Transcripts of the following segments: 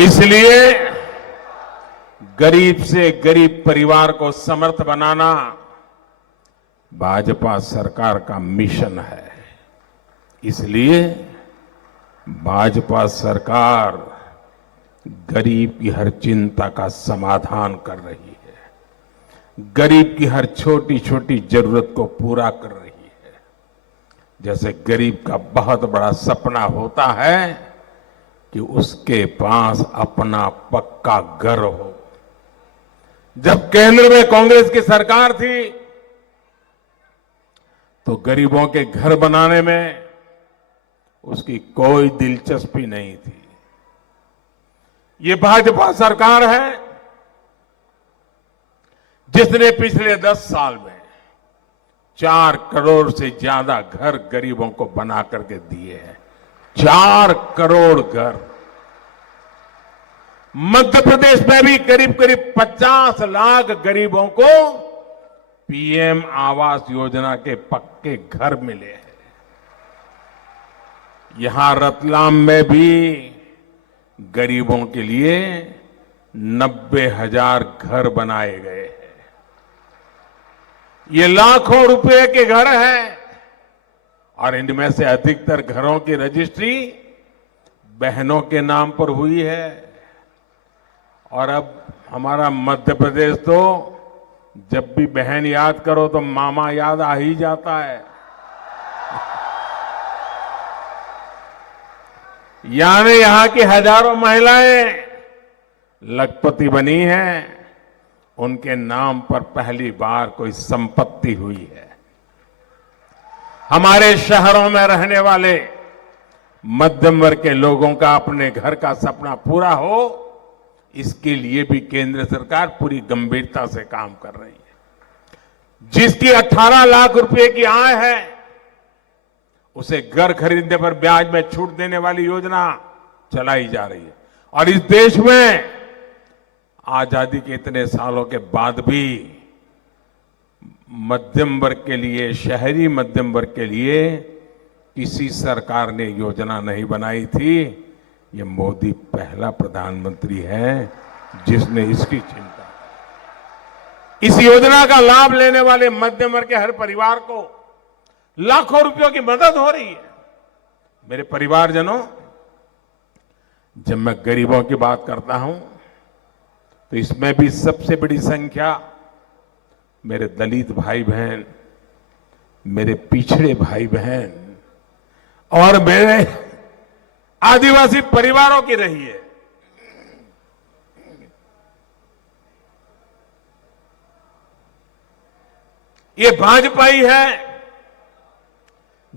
इसलिए गरीब से गरीब परिवार को समर्थ बनाना भाजपा सरकार का मिशन है। इसलिए भाजपा सरकार गरीब की हर चिंता का समाधान कर रही है, गरीब की हर छोटी छोटी जरूरत को पूरा कर रही है। जैसे गरीब का बहुत बड़ा सपना होता है कि उसके पास अपना पक्का घर हो। जब केंद्र में कांग्रेस की सरकार थी तो गरीबों के घर बनाने में उसकी कोई दिलचस्पी नहीं थी। ये भाजपा सरकार है जिसने पिछले 10 साल में 4 करोड़ से ज्यादा घर गरीबों को बना करके दिए हैं। 4 करोड़ घर। मध्य प्रदेश में भी करीब करीब 50 लाख गरीबों को पीएम आवास योजना के पक्के घर मिले हैं। यहां रतलाम में भी गरीबों के लिए 90,000 घर बनाए गए हैं। ये लाखों रुपए के घर हैं और इनमें से अधिकतर घरों की रजिस्ट्री बहनों के नाम पर हुई है। और अब हमारा मध्य प्रदेश तो जब भी बहन याद करो तो मामा याद आ ही जाता है। यानी यहां की हजारों महिलाएं लखपति बनी हैं, उनके नाम पर पहली बार कोई संपत्ति हुई है। हमारे शहरों में रहने वाले मध्यम वर्ग के लोगों का अपने घर का सपना पूरा हो, इसके लिए भी केंद्र सरकार पूरी गंभीरता से काम कर रही है। जिसकी 18 लाख रुपए की आय है उसे घर खरीदने पर ब्याज में छूट देने वाली योजना चलाई जा रही है। और इस देश में आजादी के इतने सालों के बाद भी मध्यम वर्ग के लिए, शहरी मध्यम वर्ग के लिए किसी सरकार ने योजना नहीं बनाई थी। ये मोदी पहला प्रधानमंत्री है जिसने इसकी चिंता की। इस योजना का लाभ लेने वाले मध्यम वर्ग के हर परिवार को लाखों रुपयों की मदद हो रही है। मेरे परिवारजनों, जब मैं गरीबों की बात करता हूं तो इसमें भी सबसे बड़ी संख्या मेरे दलित भाई बहन, मेरे पिछड़े भाई बहन और मेरे आदिवासी परिवारों की रही है। ये भाजपा ही है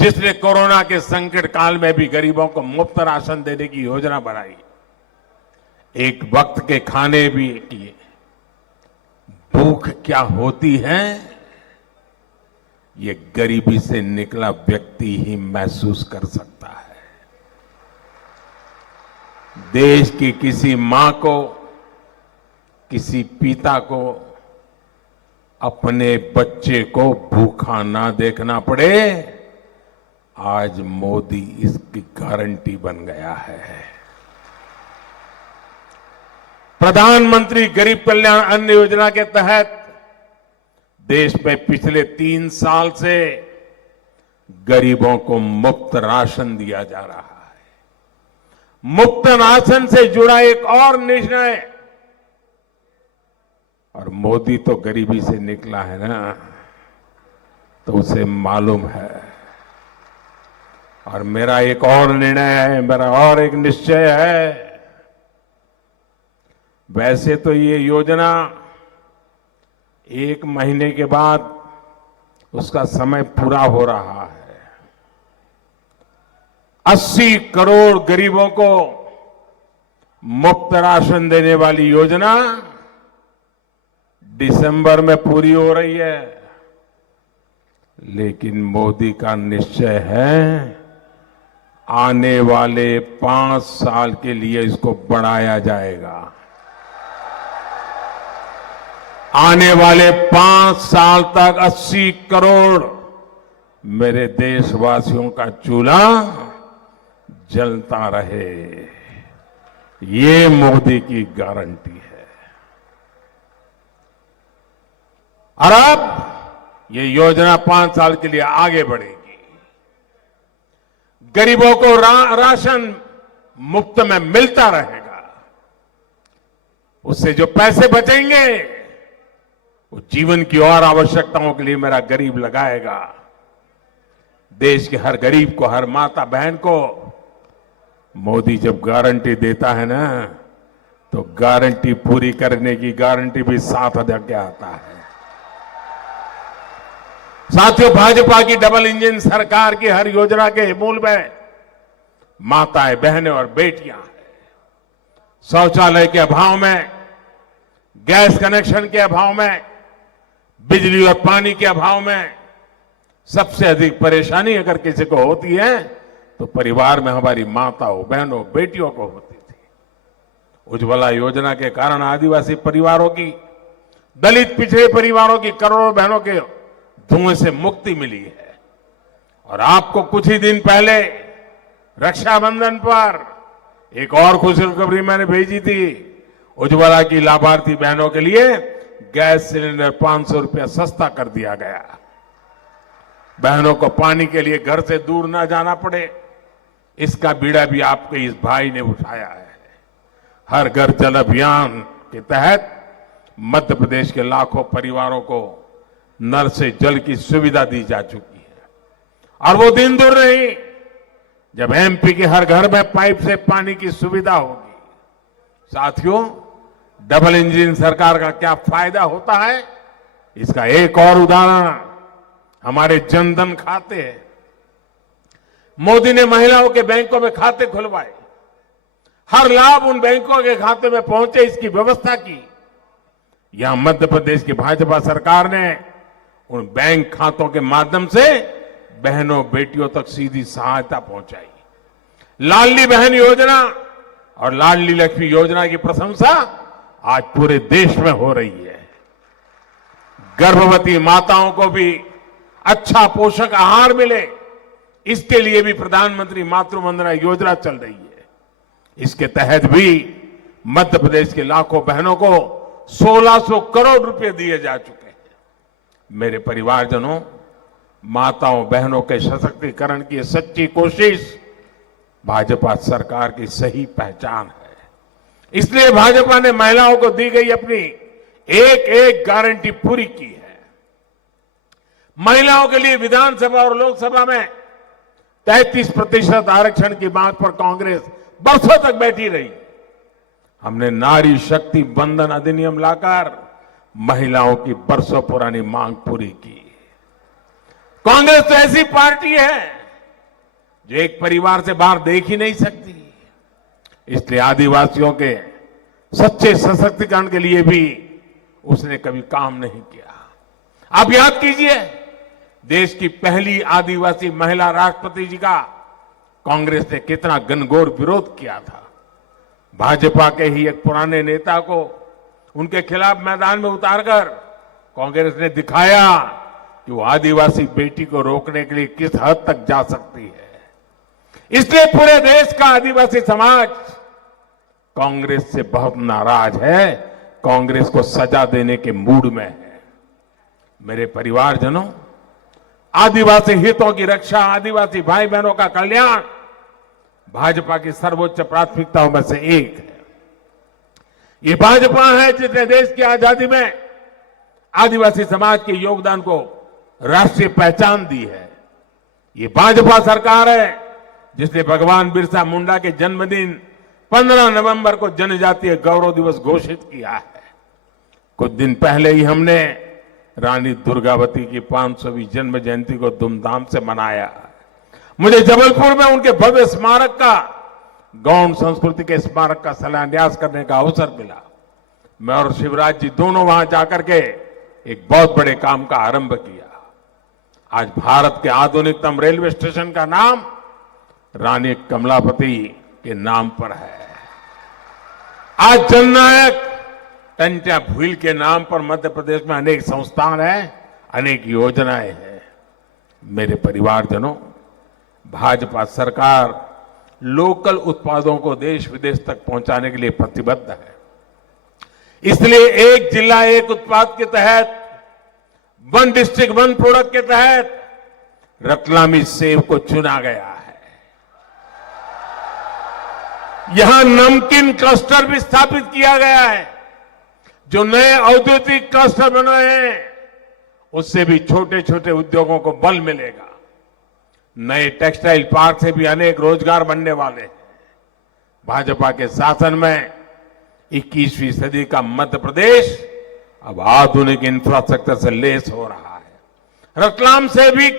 जिसने कोरोना के संकट काल में भी गरीबों को मुफ्त राशन देने की योजना बनाई, एक वक्त के खाने भी किए। भूख क्या होती है ये गरीबी से निकला व्यक्ति ही महसूस कर सकता है। देश की किसी मां को, किसी पिता को अपने बच्चे को भूखा ना देखना पड़े, आज मोदी इसकी गारंटी बन गया है। प्रधानमंत्री गरीब कल्याण अन्न योजना के तहत देश में पिछले 3 साल से गरीबों को मुफ्त राशन दिया जा रहा है। मुफ्त राशन से जुड़ा एक और निर्णय, और मोदी तो गरीबी से निकला है ना, तो उसे मालूम है। और मेरा एक और निर्णय है, मेरा और एक निश्चय है। वैसे तो ये योजना 1 महीने के बाद उसका समय पूरा हो रहा है। 80 करोड़ गरीबों को मुफ्त राशन देने वाली योजना दिसंबर में पूरी हो रही है। लेकिन मोदी का निश्चय है आने वाले 5 साल के लिए इसको बढ़ाया जाएगा। आने वाले 5 साल तक 80 करोड़ मेरे देशवासियों का चूल्हा जलता रहे। ये मोदी की गारंटी है। और अब ये योजना 5 साल के लिए आगे बढ़ेगी। गरीबों को राशन मुफ्त में मिलता रहेगा। उससे जो पैसे बचेंगे वो जीवन की और आवश्यकताओं के लिए मेरा गरीब लगाएगा। देश के हर गरीब को, हर माता बहन को मोदी जब गारंटी देता है ना, तो गारंटी पूरी करने की गारंटी भी साथ के आता है। साथियों, भाजपा की डबल इंजन सरकार की हर योजना के मूल में माताएं, बहनें और बेटियां हैं। शौचालय के अभाव में, गैस कनेक्शन के अभाव में, बिजली और पानी के अभाव में सबसे अधिक परेशानी अगर किसी को होती है तो परिवार में हमारी माताओं, बहनों, बेटियों को होती थी। उज्ज्वला योजना के कारण आदिवासी परिवारों की, दलित पिछड़े परिवारों की करोड़ों बहनों के धुएं से मुक्ति मिली है। और आपको कुछ ही दिन पहले रक्षाबंधन पर एक और खुशखबरी मैंने भेजी थी। उज्ज्वला की लाभार्थी बहनों के लिए गैस सिलेंडर 500 रुपया सस्ता कर दिया गया। बहनों को पानी के लिए घर से दूर ना जाना पड़े, इसका बीड़ा भी आपके इस भाई ने उठाया है। हर घर जल अभियान के तहत मध्य प्रदेश के लाखों परिवारों को नल से जल की सुविधा दी जा चुकी है। और वो दिन दूर नहीं जब एमपी के हर घर में पाइप से पानी की सुविधा होगी। साथियों, डबल इंजन सरकार का क्या फायदा होता है, इसका एक और उदाहरण हमारे जनधन खाते हैं। मोदी ने महिलाओं के बैंकों में खाते खुलवाए, हर लाभ उन बैंकों के खाते में पहुंचे, इसकी व्यवस्था की। यहां मध्य प्रदेश की भाजपा सरकार ने उन बैंक खातों के माध्यम से बहनों, बेटियों तक सीधी सहायता पहुंचाई। लाडली बहन योजना और लाडली लक्ष्मी योजना की प्रशंसा आज पूरे देश में हो रही है। गर्भवती माताओं को भी अच्छा पोषक आहार मिले, इसके लिए भी प्रधानमंत्री मातृ वंदना योजना चल रही है। इसके तहत भी मध्य प्रदेश के लाखों बहनों को 1600 करोड़ रुपए दिए जा चुके हैं। मेरे परिवारजनों, माताओं, बहनों के सशक्तिकरण की सच्ची कोशिश भाजपा सरकार की सही पहचान है। इसलिए भाजपा ने महिलाओं को दी गई अपनी एक एक गारंटी पूरी की है। महिलाओं के लिए विधानसभा और लोकसभा में 33% आरक्षण की मांग पर कांग्रेस बरसों तक बैठी रही। हमने नारी शक्ति बंधन अधिनियम लाकर महिलाओं की बरसों पुरानी मांग पूरी की। कांग्रेस तो ऐसी पार्टी है जो एक परिवार से बाहर देख ही नहीं सकती। इसलिए आदिवासियों के सच्चे सशक्तिकरण के लिए भी उसने कभी काम नहीं किया। आप याद कीजिए, देश की पहली आदिवासी महिला राष्ट्रपति जी का कांग्रेस ने कितना घनघोर विरोध किया था। भाजपा के ही एक पुराने नेता को उनके खिलाफ मैदान में उतारकर कांग्रेस ने दिखाया कि वो आदिवासी बेटी को रोकने के लिए किस हद तक जा सकती है। इसलिए पूरे देश का आदिवासी समाज कांग्रेस से बहुत नाराज है, कांग्रेस को सजा देने के मूड में है। मेरे परिवारजनों, आदिवासी हितों की रक्षा, आदिवासी भाई बहनों का कल्याण भाजपा की सर्वोच्च प्राथमिकताओं में से एक है। ये भाजपा है जिसने देश की आजादी में आदिवासी समाज के योगदान को राष्ट्रीय पहचान दी है। ये भाजपा सरकार है जिसने भगवान बिरसा मुंडा के जन्मदिन 15 नवंबर को जनजातीय गौरव दिवस घोषित किया है। कुछ दिन पहले ही हमने रानी दुर्गावती की 500वीं जन्म जयंती को धूमधाम से मनाया। मुझे जबलपुर में उनके भव्य स्मारक का, गौड़ संस्कृति के स्मारक का शिलान्यास करने का अवसर मिला। मैं और शिवराज जी दोनों वहां जाकर के एक बहुत बड़े काम का आरंभ किया। आज भारत के आधुनिकतम रेलवे स्टेशन का नाम रानी कमलापति के नाम पर है। आज जननायक टंट्या भील के नाम पर मध्य प्रदेश में अनेक संस्थान हैं, अनेक योजनाएं हैं। मेरे परिवारजनों, भाजपा सरकार लोकल उत्पादों को देश विदेश तक पहुंचाने के लिए प्रतिबद्ध है। इसलिए एक जिला एक उत्पाद के तहत, वन डिस्ट्रिक्ट वन प्रोडक्ट के तहत रतलामी सेब को चुना गया है। यहां नमकीन क्लस्टर भी स्थापित किया गया है। जो नए औद्योगिक क्लस्टर बने हैं उससे भी छोटे छोटे उद्योगों को बल मिलेगा। नए टेक्सटाइल पार्क से भी अनेक रोजगार बनने वाले हैं। भाजपा के शासन में 21वीं सदी का मध्य प्रदेश अब आधुनिक इंफ्रास्ट्रक्चर से लेस हो रहा है। रतलाम से भी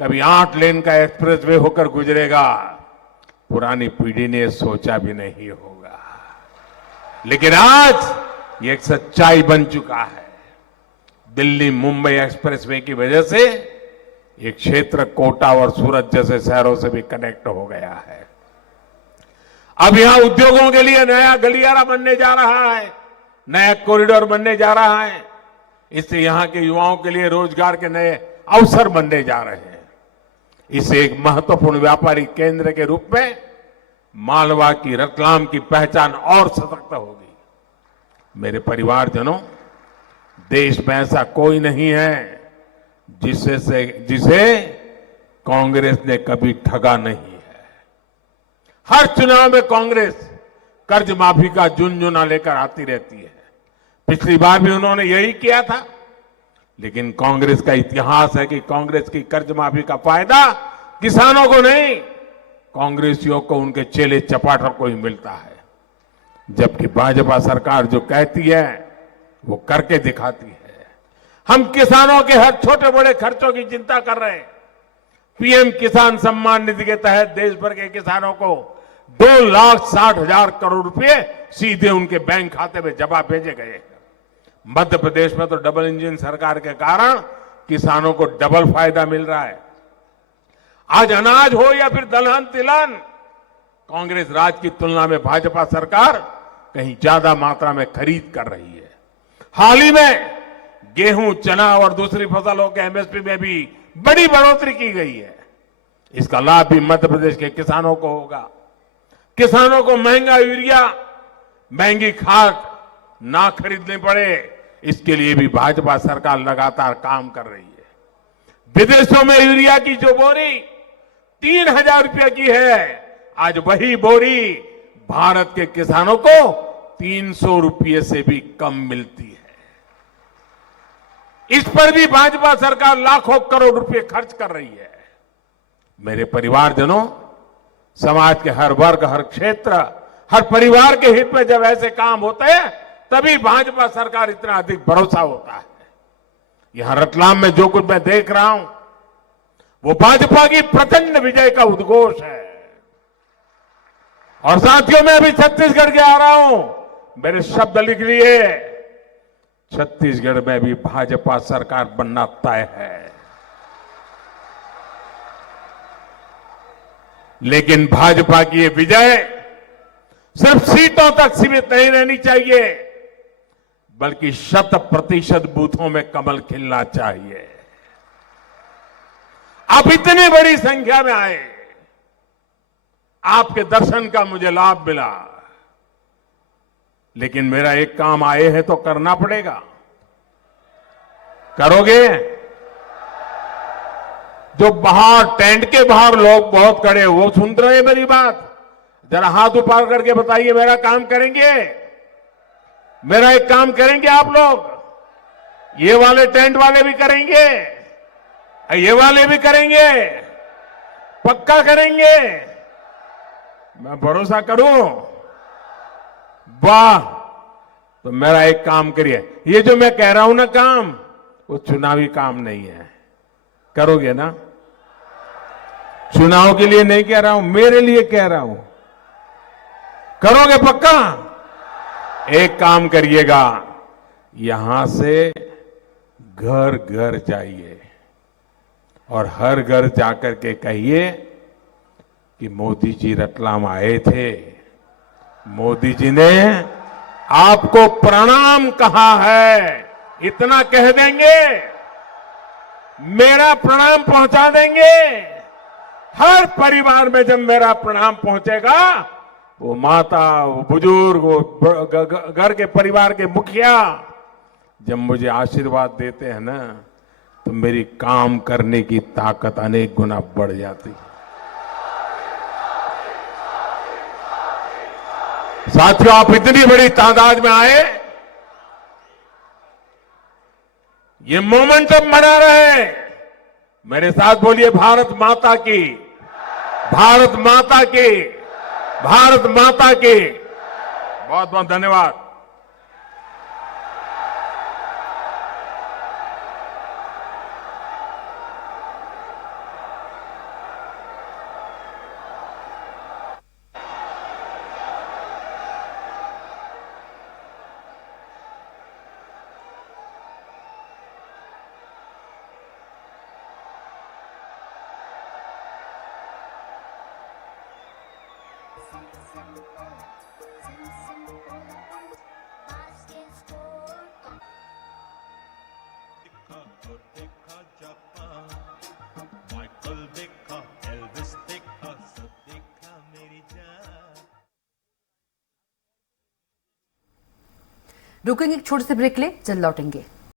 कभी 8 लेन का एक्सप्रेसवे होकर गुजरेगा, पुरानी पीढ़ी ने सोचा भी नहीं होगा। लेकिन आज ये एक सच्चाई बन चुका है। दिल्ली मुंबई एक्सप्रेसवे की वजह से ये क्षेत्र कोटा और सूरत जैसे शहरों से भी कनेक्ट हो गया है। अब यहां उद्योगों के लिए नया गलियारा बनने जा रहा है, नया कॉरिडोर बनने जा रहा है। इससे यहां के युवाओं के लिए रोजगार के नए अवसर बनने जा रहे हैं। इसे एक महत्वपूर्ण व्यापारिक केंद्र के रूप में मालवा की, रतलाम की पहचान और सशक्त होगी। मेरे परिवारजनों, देश में ऐसा कोई नहीं है जिसे कांग्रेस ने कभी ठगा नहीं है। हर चुनाव में कांग्रेस कर्ज माफी का झुनझुना लेकर आती रहती है। पिछली बार भी उन्होंने यही किया था। लेकिन कांग्रेस का इतिहास है कि कांग्रेस की कर्ज माफी का फायदा किसानों को नहीं, कांग्रेसियों को, उनके चेले चपाटों को ही मिलता है। जबकि भाजपा सरकार जो कहती है वो करके दिखाती है। हम किसानों के हर छोटे बड़े खर्चों की चिंता कर रहे हैं। पीएम किसान सम्मान निधि के तहत देश भर के किसानों को 2,60,000 करोड़ रुपए सीधे उनके बैंक खाते में जमा भेजे गए। मध्य प्रदेश में तो डबल इंजन सरकार के कारण किसानों को डबल फायदा मिल रहा है। आज अनाज हो या फिर दलहन तिलहन, कांग्रेस राज की तुलना में भाजपा सरकार कहीं ज्यादा मात्रा में खरीद कर रही है। हाल ही में गेहूं, चना और दूसरी फसलों के एमएसपी में भी बड़ी बढ़ोतरी की गई है। इसका लाभ भी मध्य प्रदेश के किसानों को होगा। किसानों को महंगा यूरिया, महंगी खाद ना खरीदने पड़े, इसके लिए भी भाजपा सरकार लगातार काम कर रही है। विदेशों में यूरिया की जो बोरी 3,000 रुपये की है, आज वही बोरी भारत के किसानों को 300 रुपये से भी कम मिलती है। इस पर भी भाजपा सरकार लाखों करोड़ रुपए खर्च कर रही है। मेरे परिवारजनों, समाज के हर वर्ग, हर क्षेत्र, हर परिवार के हित में जब ऐसे काम होते हैं तभी भाजपा सरकार इतना अधिक भरोसा होता है। यहां रतलाम में जो कुछ मैं देख रहा हूं वो भाजपा की प्रचंड विजय का उद्घोष है। और साथियों, मैं अभी छत्तीसगढ़ के आ रहा हूं, मेरे शब्द लिख लिए, छत्तीसगढ़ में भी भाजपा सरकार बनना तय है। लेकिन भाजपा की ये विजय सिर्फ सीटों तक सीमित नहीं रहनी चाहिए, बल्कि 100% बूथों में कमल खिलना चाहिए। आप इतनी बड़ी संख्या में आए, आपके दर्शन का मुझे लाभ मिला, लेकिन मेरा एक काम आए हैं तो करना पड़ेगा। करोगे? जो बाहर टेंट के बाहर लोग बहुत खड़े, वो सुन रहे हैं मेरी बात? जरा हाथ ऊपर करके बताइए, मेरा काम करेंगे? मेरा एक काम करेंगे आप लोग? ये वाले टेंट वाले भी करेंगे, ये वाले भी करेंगे, पक्का करेंगे? मैं भरोसा करूं? वाह! तो मेरा एक काम करिए, ये जो मैं कह रहा हूं ना काम, वो चुनावी काम नहीं है। करोगे ना? चुनाव के लिए नहीं कह रहा हूं, मेरे लिए कह रहा हूं। करोगे पक्का? एक काम करिएगा, यहां से घर घर जाइए और हर घर जाकर के कहिए कि मोदी जी रतलाम आए थे, मोदी जी ने आपको प्रणाम कहा है। इतना कह देंगे, मेरा प्रणाम पहुंचा देंगे, हर परिवार में जब मेरा प्रणाम पहुंचेगा, वो माता, वो बुजुर्ग, वो घर के परिवार के मुखिया जब मुझे आशीर्वाद देते हैं ना, तो मेरी काम करने की ताकत अनेक गुना बढ़ जाती है। साथियों, आप इतनी बड़ी तादाद में आए, ये मोमेंटम बना रहे। मेरे साथ बोलिए, भारत माता की, भारत माता की, भारत माता की। बहुत बहुत धन्यवाद। देखा जापान, माइकल देखा, एल्विस देखा, सब देखा मेरी जान। रुकेंगे एक छोटे से ब्रेक ले, जल्द लौटेंगे।